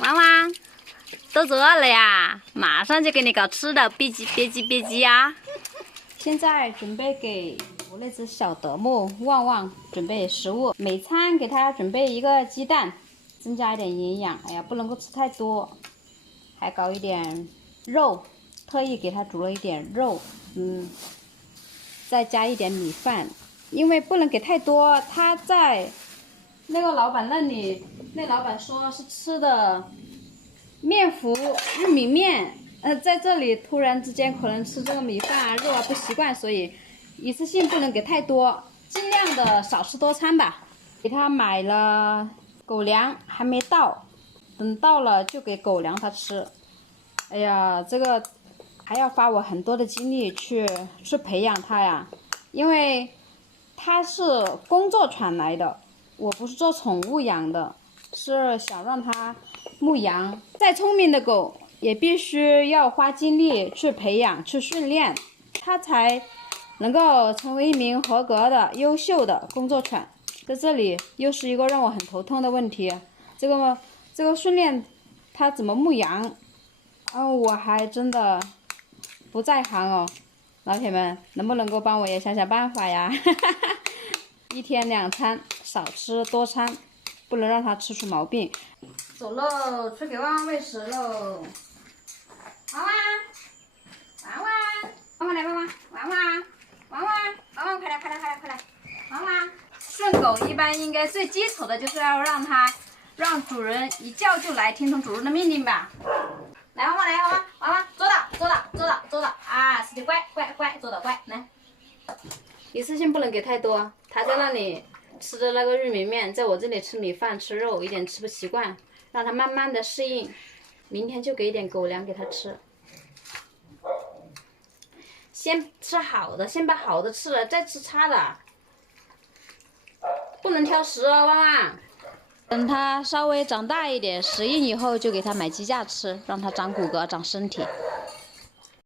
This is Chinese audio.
汪汪，都饿了呀？马上就给你搞吃的，别急别急别急呀！现在准备给我那只小德牧旺旺准备食物，每餐给它准备一个鸡蛋，增加一点营养。哎呀，不能够吃太多，还搞一点肉，特意给它煮了一点肉，再加一点米饭，因为不能给太多。它在那个老板那里，那老板说是吃的面糊、玉米面，在这里突然之间可能吃这个米饭啊、肉啊不习惯，所以一次性不能给太多，尽量的少吃多餐吧。给他买了狗粮，还没到，等到了就给狗粮它吃。哎呀，这个还要花我很多的精力去培养它呀，因为它是工作犬来的。我不是做宠物养的，是想让它牧羊。再聪明的狗也必须要花精力去培养、去训练，它才能够成为一名合格的、优秀的工作犬。在这里又是一个让我很头痛的问题，这个训练它怎么牧羊，我还真的不在行哦。老铁们，能不能够帮我也想想办法呀？一天2餐，少吃多餐，不能让它吃出毛病。走喽，去给旺旺喂食喽！旺旺，旺旺，旺旺来，旺旺，旺旺，旺旺，旺旺，快来，快来，快来，快来！旺旺，顺狗一般应该最基础的就是要让主人一叫就来，听从主人的命令吧。来，旺旺来，旺旺，旺旺，坐到，坐到，坐到，坐到啊！是的，乖，乖，乖，坐到，乖，来。一次性不能给太多，他在那里吃的那个玉米面，在我这里吃米饭吃肉，有点吃不习惯，让他慢慢的适应。明天就给一点狗粮给他吃，先吃好的，先把好的吃了，再吃差的，不能挑食哦，旺旺。等他稍微长大一点，适应以后，就给他买鸡架吃，让他长骨骼、长身体。